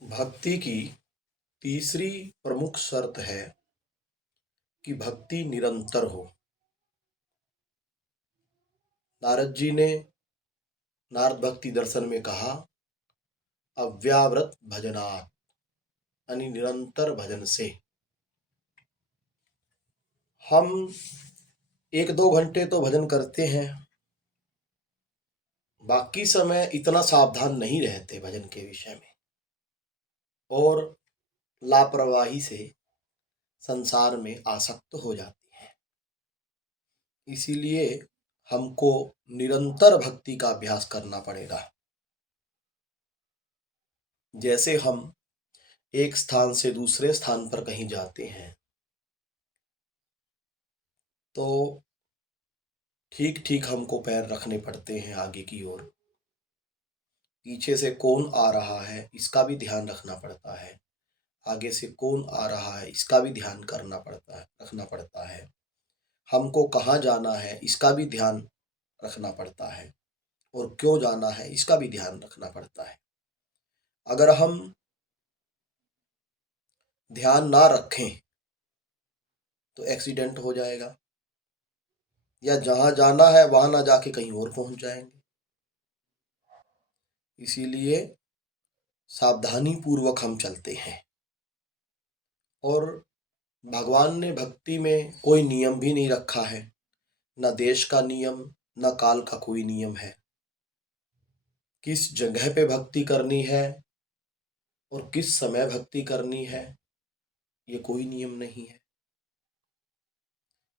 भक्ति की तीसरी प्रमुख शर्त है कि भक्ति निरंतर हो। नारद जी ने नारद भक्ति दर्शन में कहा, अव्यावृत भजनात्, यानी निरंतर भजन से। हम 1-2 घंटे तो भजन करते हैं, बाकी समय इतना सावधान नहीं रहते भजन के विषय में और लापरवाही से संसार में आसक्त हो जाती है। इसीलिए हमको निरंतर भक्ति का अभ्यास करना पड़ेगा। जैसे हम एक स्थान से दूसरे स्थान पर कहीं जाते हैं तो ठीक ठीक हमको पैर रखने पड़ते हैं आगे की ओर। पीछे से कौन आ रहा है इसका भी ध्यान रखना पड़ता है, आगे से कौन आ रहा है इसका भी ध्यान रखना पड़ता है। हमको कहाँ जाना है इसका भी ध्यान रखना पड़ता है और क्यों जाना है इसका भी ध्यान रखना पड़ता है। अगर हम ध्यान ना रखें तो एक्सीडेंट हो जाएगा या जहाँ जाना है वहां ना जाके कहीं और पहुंच जाएंगे। इसीलिए सावधानी पूर्वक हम चलते हैं। और भगवान ने भक्ति में कोई नियम भी नहीं रखा है, न देश का नियम न काल का कोई नियम है। किस जगह पे भक्ति करनी है और किस समय भक्ति करनी है ये कोई नियम नहीं है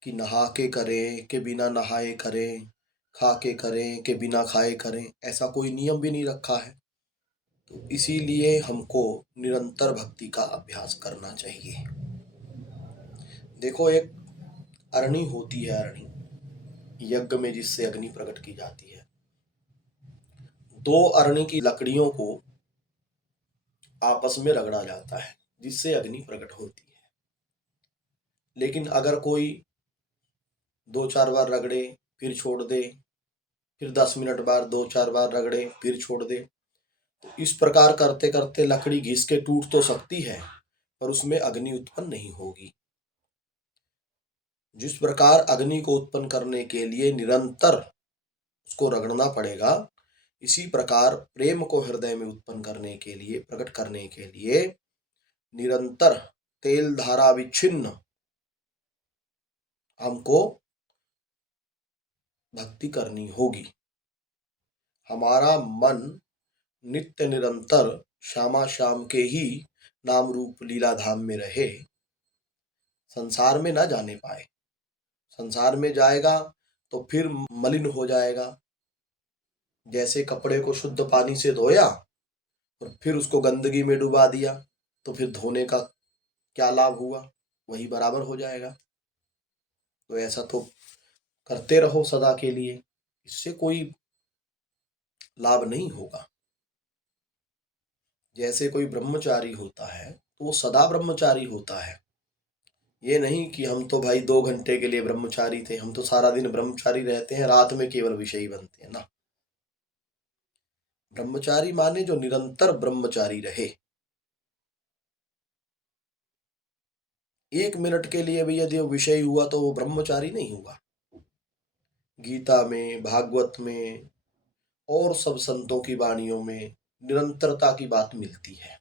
कि नहा के करें कि बिना नहाए करें, खा के करें कि बिना खाए करें, ऐसा कोई नियम भी नहीं रखा है। तो इसीलिए हमको निरंतर भक्ति का अभ्यास करना चाहिए। देखो, एक अरणी होती है, अरणी यज्ञ में जिससे अग्नि प्रकट की जाती है। 2 अरणी की लकड़ियों को आपस में रगड़ा जाता है जिससे अग्नि प्रकट होती है। लेकिन अगर कोई 2-4 बार रगड़े फिर छोड़ दे, फिर 10 मिनट बाद 2-4 बार रगड़े फिर छोड़ दे, तो इस प्रकार करते करते लकड़ी घिस के टूट तो सकती है पर उसमें अग्नि उत्पन्न नहीं होगी। जिस प्रकार अग्नि को उत्पन्न करने के लिए निरंतर उसको रगड़ना पड़ेगा, इसी प्रकार प्रेम को हृदय में उत्पन्न करने के लिए, प्रकट करने के लिए निरंतर तेल धारा विच्छिन्न हमको भक्ति करनी होगी। हमारा मन नित्य निरंतर श्यामा श्याम के ही नाम रूप लीला धाम में रहे, संसार में ना जाने पाए। संसार में जाएगा तो फिर मलिन हो जाएगा। जैसे कपड़े को शुद्ध पानी से धोया और फिर उसको गंदगी में डुबा दिया तो फिर धोने का क्या लाभ हुआ, वही बराबर हो जाएगा। तो ऐसा तो करते रहो सदा के लिए, इससे कोई लाभ नहीं होगा। जैसे कोई ब्रह्मचारी होता है तो वो सदा ब्रह्मचारी होता है। ये नहीं कि हम तो भाई 2 घंटे के लिए ब्रह्मचारी थे, हम तो सारा दिन ब्रह्मचारी रहते हैं, रात में केवल विषयी बनते हैं ना। ब्रह्मचारी माने जो निरंतर ब्रह्मचारी रहे। 1 मिनट के लिए भी यदि वो विषयी हुआ तो वो ब्रह्मचारी नहीं हुआ। गीता में, भागवत में और सब संतों की वाणियों में निरंतरता की बात मिलती है।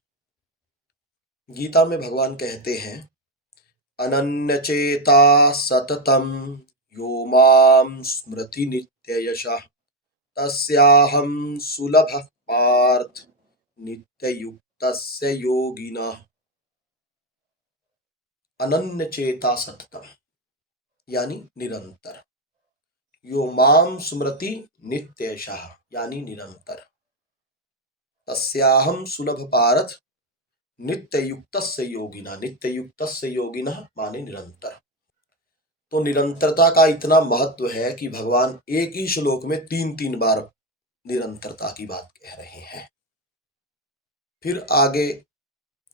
गीता में भगवान कहते हैं, अनन्य चेता सततम यो माम स्मृति नित्य यशः तस्याहं सुलभः पार्थ नित्य युक्तस्य योगिनः। अनन्य चेता सततम यानी निरंतर, यो माम स्मृति नित्यशः यानी निरंतर, तस्याहं सुलभ पार्थ नित्य युक्तस्य योगिनः, नित्य युक्तस्य योगिनः माने निरंतर। तो निरंतरता का इतना महत्व है कि भगवान एक ही श्लोक में 3-3 बार निरंतरता की बात कह रहे हैं। फिर आगे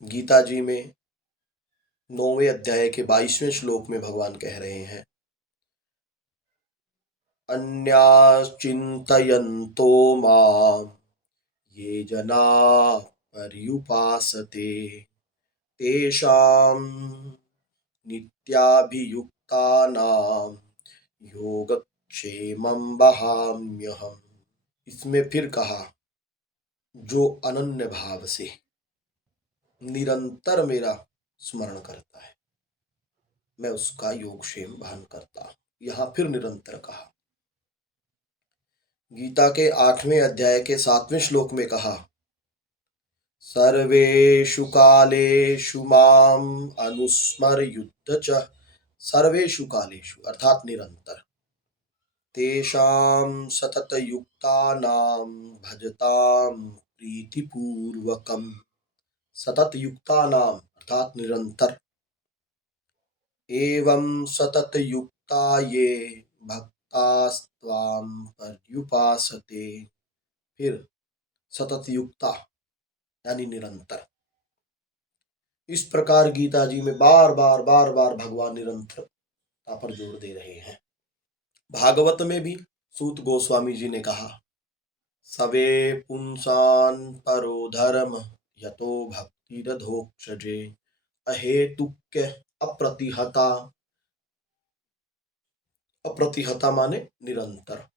गीता जी में 9वें अध्याय के 22वें श्लोक में भगवान कह रहे हैं, अन्याश्चिन्तयन्तो मां ये जना पर्युपासते तेषां नित्याभियुक्तानां योगक्षेमं वहाम्यहम्। इसमें फिर कहा, जो अनन्य भाव से निरंतर मेरा स्मरण करता है, मैं उसका योगक्षेम वहन करता हूं। यहां फिर निरंतर कहा। गीता के 8वें अध्याय के 7वें श्लोक में कहा, सर्वेषु कालेषु माम अनुस्मरयुध्य च। सर्वेषु कालेषु अर्थात निरंतर, तेषां सततयुक्तानां भजतां प्रीतिपूर्वकम्। सततयुक्तानां अर्थात निरंतर, एवं सततयुक्ता ये भक्तास्त्वां पर्युपासते। फिर सततयुक्ता यानी निरंतर। इस प्रकार गीता जी में बार बार भगवान निरंतरता पर जोर दे रहे हैं। भागवत में भी सूत गोस्वामी जी ने कहा, सवे पुंसान परो धर्म यतो भक्तिरधोक्षजे अहेतुक्य अप्रतिहता। अप्रतिहता माने निरंतर।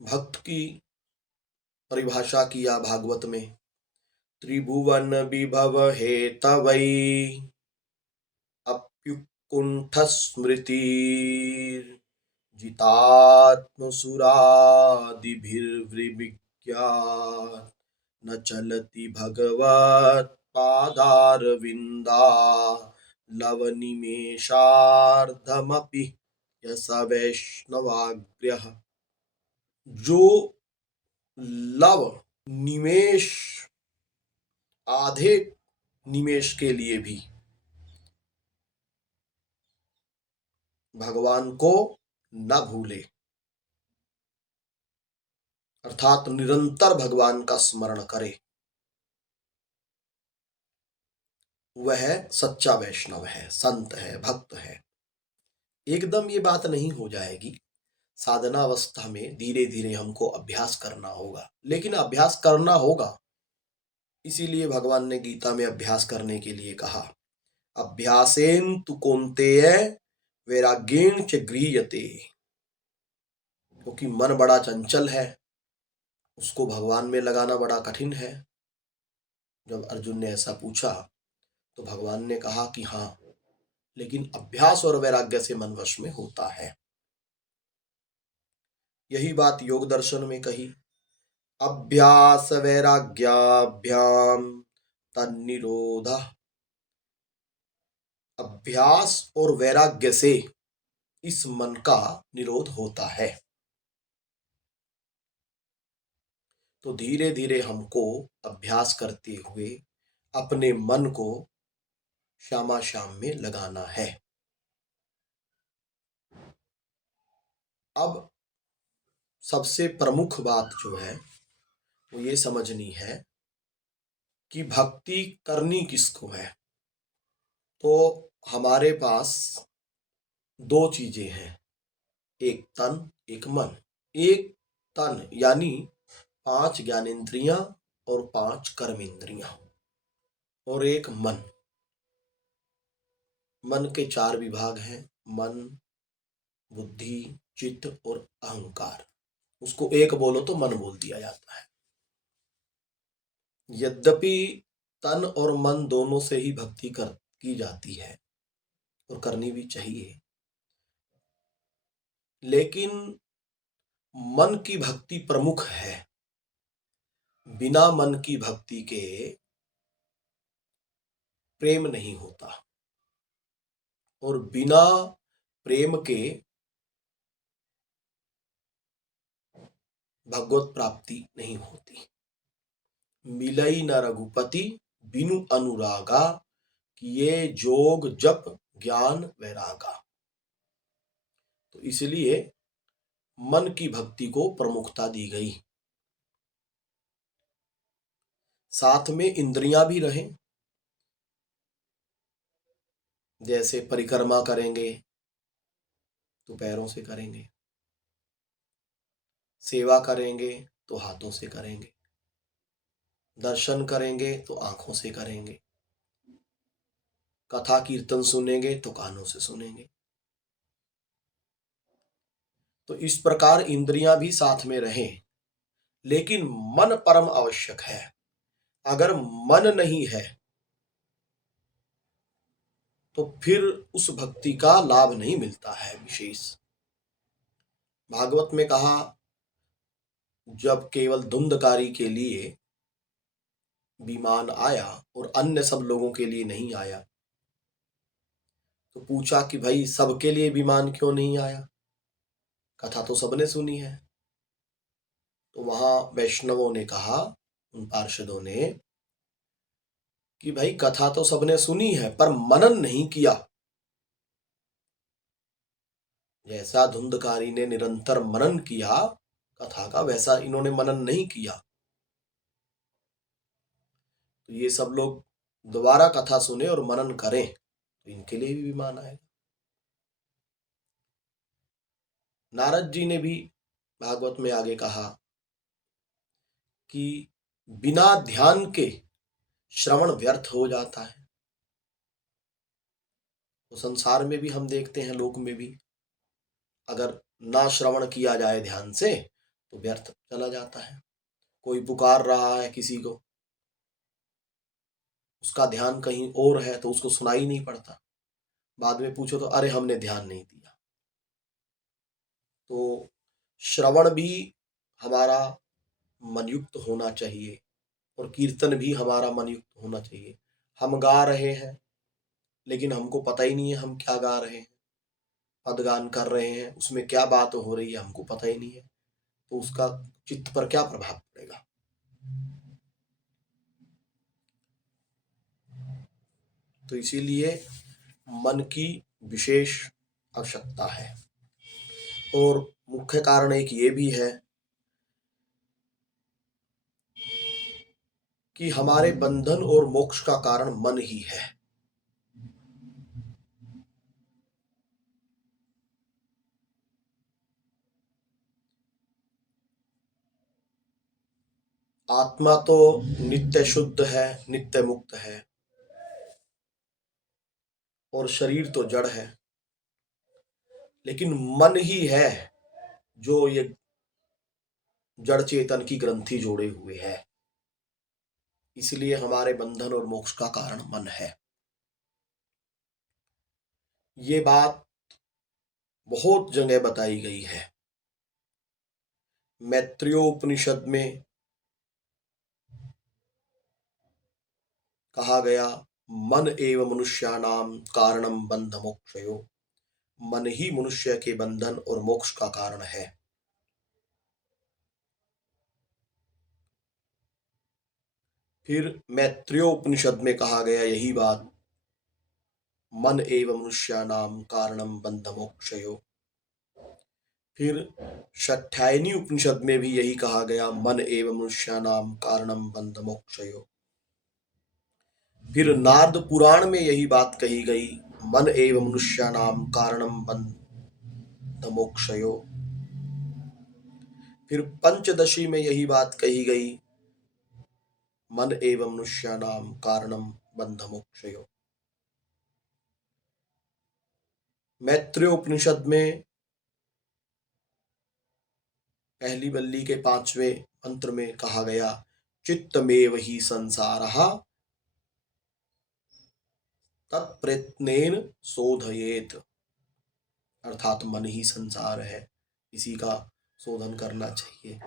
भक्त की परिभाषा किया भागवत में, त्रिभुवन विभव हेतवै अप्युत्कुंठ स्मृति जितात्मसुरादिभिर्विज्ञात न चलति भगवत पादारविंदा लवनिमेषार्धमपि यस वैष्णवाग्र्यः। जो लव निमेष, आधे निमेष के लिए भी भगवान को न भूले, अर्थात निरंतर भगवान का स्मरण करे, वह सच्चा वैष्णव है, संत है, भक्त है। एकदम ये बात नहीं हो जाएगी। साधना अवस्था में धीरे धीरे हमको अभ्यास करना होगा, लेकिन अभ्यास करना होगा। इसीलिए भगवान ने गीता में अभ्यास करने के लिए कहा, अभ्यासेन तु कौन्तेय वैराग्येण च गृह्यते। क्योंकि मन बड़ा चंचल है, उसको भगवान में लगाना बड़ा कठिन है। जब अर्जुन ने ऐसा पूछा तो भगवान ने कहा कि हाँ, लेकिन अभ्यास और वैराग्य से मन वश में होता है। यही बात योग दर्शन में कही, अभ्यास वैराग्याभ्याम तन्निरोध। अभ्यास और वैराग्य से इस मन का निरोध होता है। तो धीरे धीरे हमको अभ्यास करते हुए अपने मन को श्यामा श्याम में लगाना है। अब सबसे प्रमुख बात जो है वो ये समझनी है कि भक्ति करनी किसको है। तो हमारे पास दो चीजें हैं, एक तन, एक मन। एक तन यानी 5 ज्ञानेंद्रियां और 5 कर्मेंद्रियां, और एक मन। मन के 4 विभाग हैं, मन, बुद्धि, चित्त और अहंकार। उसको एक बोलो तो मन बोल दिया जाता है। यद्यपि तन और मन दोनों से ही भक्ति की जाती है और करनी भी चाहिए, लेकिन मन की भक्ति प्रमुख है। बिना मन की भक्ति के प्रेम नहीं होता, और बिना प्रेम के भगवत प्राप्ति नहीं होती। मिलई न रघुपति बिनु अनुरागा, किए जोग जप ज्ञान वैरागा। तो इसलिए मन की भक्ति को प्रमुखता दी गई। साथ में इंद्रियां भी रहें। जैसे परिक्रमा करेंगे तो पैरों से करेंगे, सेवा करेंगे तो हाथों से करेंगे, दर्शन करेंगे तो आंखों से करेंगे, कथा कीर्तन सुनेंगे तो कानों से सुनेंगे। तो इस प्रकार इंद्रियां भी साथ में रहें, लेकिन मन परम आवश्यक है। अगर मन नहीं है तो फिर उस भक्ति का लाभ नहीं मिलता है विशेष। भागवत में कहा, जब केवल धुंधकारी के लिए विमान आया और अन्य सब लोगों के लिए नहीं आया, तो पूछा कि भाई सबके लिए विमान क्यों नहीं आया, कथा तो सबने सुनी है। तो वहां वैष्णवों ने कहा, उन पार्षदों ने, कि भाई कथा तो सबने सुनी है पर मनन नहीं किया। जैसा धुंधकारी ने निरंतर मनन किया कथा का, वैसा इन्होंने मनन नहीं किया। तो ये सब लोग दोबारा कथा सुने और मनन करें तो इनके लिए भी विमान आएगा। नारद जी ने भी भागवत में आगे कहा कि बिना ध्यान के श्रवण व्यर्थ हो जाता है। तो संसार में भी हम देखते हैं, लोक में भी, अगर ना श्रवण किया जाए ध्यान से तो व्यर्थ चला जाता है। कोई पुकार रहा है किसी को, उसका ध्यान कहीं और है तो उसको सुनाई नहीं पड़ता, बाद में पूछो तो अरे हमने ध्यान नहीं दिया। तो श्रवण भी हमारा मनयुक्त होना चाहिए और कीर्तन भी हमारा मनयुक्त होना चाहिए। हम गा रहे हैं लेकिन हमको पता ही नहीं है हम क्या गा रहे हैं, पदगान कर रहे हैं, उसमें क्या बात हो रही है हमको पता ही नहीं है, तो उसका चित्त पर क्या प्रभाव पड़ेगा। तो इसीलिए मन की विशेष आवश्यकता है। और मुख्य कारण एक ये भी है कि हमारे बंधन और मोक्ष का कारण मन ही है। आत्मा तो नित्य शुद्ध है, नित्य मुक्त है, और शरीर तो जड़ है, लेकिन मन ही है जो ये जड़ चेतन की ग्रंथि जोड़े हुए है। इसलिए हमारे बंधन और मोक्ष का कारण मन है। ये बात बहुत जगह बताई गई है। मैत्रेयोपनिषद में कहा गया, मन एव मनुष्याणाम कारणम बंध मोक्षयो। मन ही मनुष्य के बंधन और मोक्ष का कारण है। फिर मैत्रेयोपनिषद में कहा गया यही बात, मन एव मनुष्याणाम कारणम बंध मोक्षयो। फिर षट्ठायनी उपनिषद में भी यही कहा गया, मन एव मनुष्याणाम कारणम बंध मोक्षयो। फिर नारद पुराण में यही बात कही गई, मन एव मनुष्याणाम कारणम बंध मोक्षयो। फिर पंचदशी में यही बात कही गई, मन एव मनुष्याणाम कारणम बंध मोक्षयो। मैत्रेयोपनिषद में पहली वल्ली के 5वें मंत्र में कहा गया, चित्तमेव ही संसारः तत्प्रयत्नेन शोधयेत। अर्थात मन ही संसार है, इसी का शोधन करना चाहिए।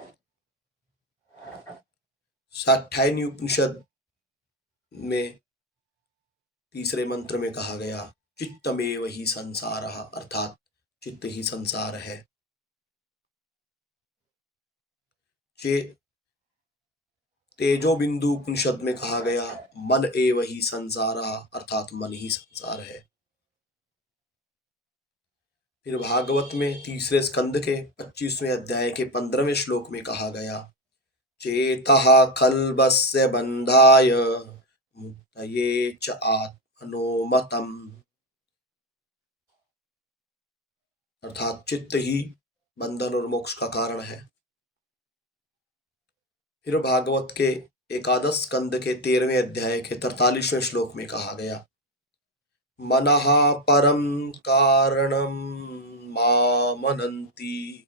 षट्ठायनी उपनिषद में तीसरे मंत्र में कहा गया, चित्तमेव ही संसारः, अर्थात चित्त ही संसार है। तेजो बिंदु उपनिषद में कहा गया, मन एव ही संसारः, अर्थात मन ही संसार है। फिर भागवत में तीसरे स्कंद के 25वें अध्याय के 15वें श्लोक में कहा गया, चेतः खल्वस्य बंधाय मुक्तये च आत्मनो मतम। अर्थात चित्त ही बंधन और मोक्ष का कारण है। फिर भागवत के एकादश स्कंद के 13वें अध्याय के 43वें श्लोक में कहा गया, मनः परम कारणम मामनन्ति।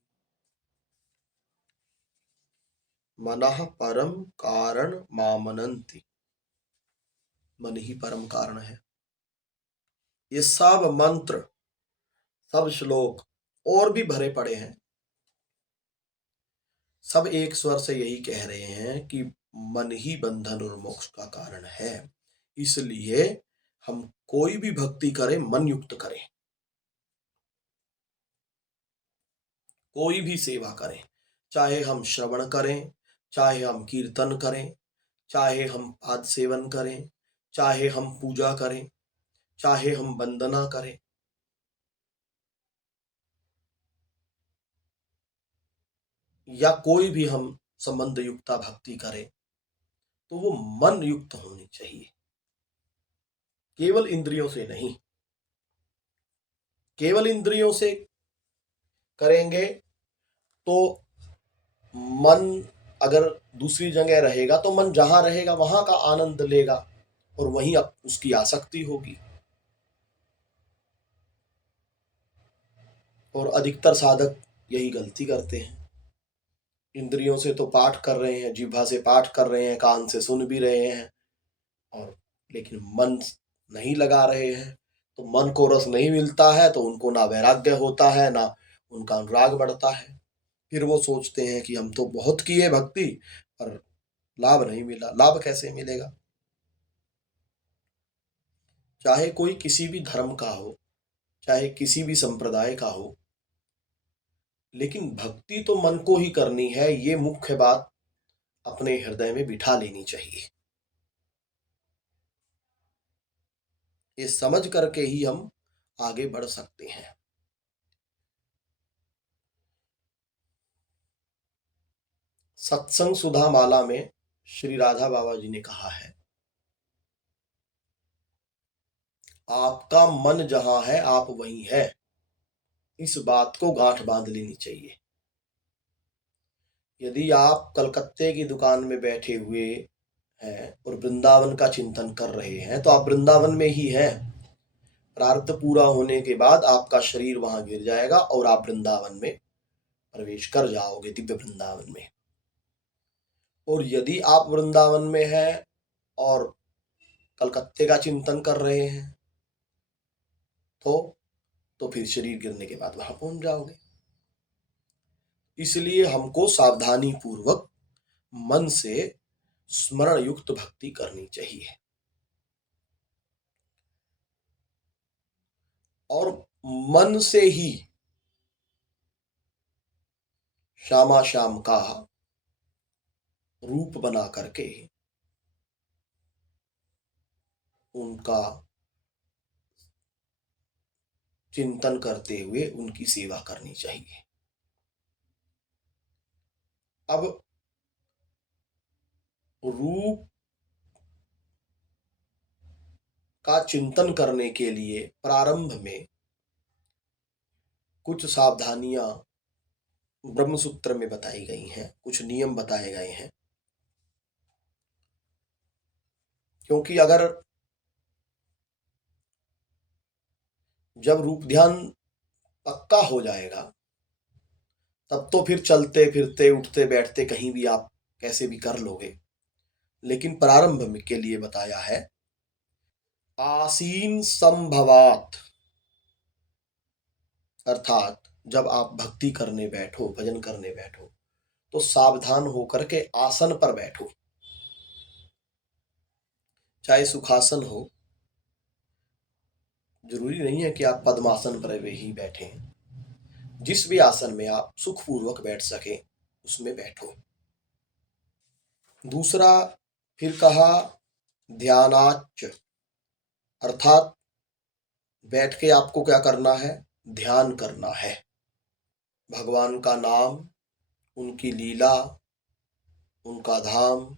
मनः परम कारण मामनन्ति, मन ही परम कारण है। ये सब मंत्र, सब श्लोक और भी भरे पड़े हैं, सब एक स्वर से यही कह रहे हैं कि मन ही बंधन और मोक्ष का कारण है। इसलिए हम कोई भी भक्ति करें, मन युक्त करें। कोई भी सेवा करें, चाहे हम श्रवण करें, चाहे हम कीर्तन करें, चाहे हम पाद सेवन करें, चाहे हम पूजा करें, चाहे हम वंदना करें, या कोई भी हम संबंध युक्ता भक्ति करें, तो वो मन युक्त होनी चाहिए, केवल इंद्रियों से नहीं। केवल इंद्रियों से करेंगे तो मन अगर दूसरी जगह रहेगा तो मन जहां रहेगा वहां का आनंद लेगा और वहीं अब उसकी आसक्ति होगी। और अधिकतर साधक यही गलती करते हैं। इंद्रियों से तो पाठ कर रहे हैं, जिह्वा से पाठ कर रहे हैं, कान से सुन भी रहे हैं, और लेकिन मन नहीं लगा रहे हैं। तो मन को रस नहीं मिलता है तो उनको ना वैराग्य होता है, ना उनका अनुराग बढ़ता है। फिर वो सोचते हैं कि हम तो बहुत किए भक्ति पर लाभ नहीं मिला। लाभ कैसे मिलेगा? चाहे कोई किसी भी धर्म का हो, चाहे किसी भी संप्रदाय का हो, लेकिन भक्ति तो मन को ही करनी है। ये मुख्य बात अपने हृदय में बिठा लेनी चाहिए। ये समझ करके ही हम आगे बढ़ सकते हैं। सत्संग सुधा माला में श्री राधा बाबा जी ने कहा है, आपका मन जहां है आप वहीं है। इस बात को गांठ बांध लेनी चाहिए। यदि आप कलकत्ते की दुकान में बैठे हुए हैं और वृंदावन का चिंतन कर रहे हैं तो आप वृंदावन में ही हैं। प्रारब्ध पूरा होने के बाद आपका शरीर वहां गिर जाएगा और आप वृंदावन में प्रवेश कर जाओगे, दिव्य वृंदावन में। और यदि आप वृंदावन में हैं और कलकत्ते का चिंतन कर रहे हैं तो फिर शरीर गिरने के बाद वहां पहुंच जाओगे। इसलिए हमको सावधानी पूर्वक मन से स्मरण युक्त भक्ति करनी चाहिए। और मन से ही श्यामा श्याम का रूप बना करके उनका चिंतन करते हुए उनकी सेवा करनी चाहिए। अब रूप का चिंतन करने के लिए प्रारंभ में कुछ सावधानियां ब्रह्मसूत्र में बताई गई हैं, कुछ नियम बताए गए हैं। क्योंकि अगर जब रूप ध्यान पक्का हो जाएगा तब तो फिर चलते फिरते उठते बैठते कहीं भी आप कैसे भी कर लोगे। लेकिन प्रारंभ के लिए बताया है, आसीन संभवात, अर्थात जब आप भक्ति करने बैठो, भजन करने बैठो तो सावधान होकर के आसन पर बैठो। चाहे सुखासन हो, जरूरी नहीं है कि आप पद्मासन पर ही बैठे। जिस भी आसन में आप सुखपूर्वक बैठ सके उसमें बैठो। दूसरा फिर कहा ध्यानाच, अर्थात बैठ के आपको क्या करना है? ध्यान करना है। भगवान का नाम, उनकी लीला, उनका धाम,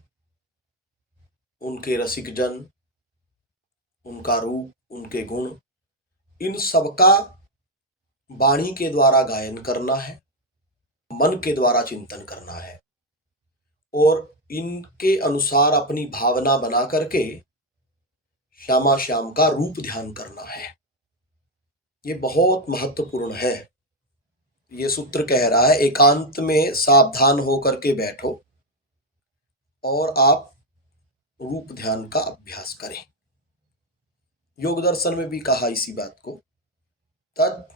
उनके रसिक जन, उनका रूप, उनके गुण, इन सबका वाणी के द्वारा गायन करना है, मन के द्वारा चिंतन करना है। और इनके अनुसार अपनी भावना बना करके श्यामा श्याम का रूप ध्यान करना है। ये बहुत महत्वपूर्ण है। ये सूत्र कह रहा है एकांत में सावधान होकर के बैठो और आप रूप ध्यान का अभ्यास करें। योग दर्शन में भी कहा इसी बात को, तद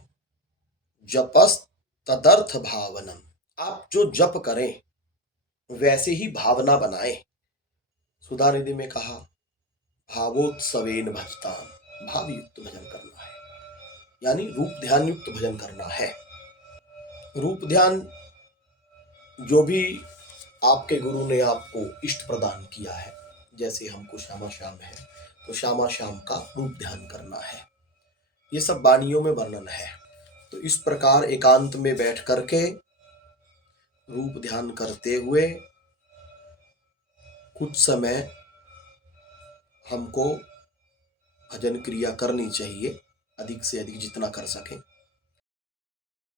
जपस तदर्थ भावनम। आप जो जप करें वैसे ही भावना बनाएं। सुधा निधि में कहा भावोत्सवेन भजताम, भाव युक्त भजन करना है, यानी रूप ध्यान युक्त भजन करना है। रूप ध्यान जो भी आपके गुरु ने आपको इष्ट प्रदान किया है, जैसे हमको श्यामा श्याम है तो श्यामा श्याम का रूप ध्यान करना है। ये सब वाणियों में वर्णन है। तो इस प्रकार एकांत में बैठ करके रूप ध्यान करते हुए कुछ समय हमको भजन क्रिया करनी चाहिए, अधिक से अधिक जितना कर सकें।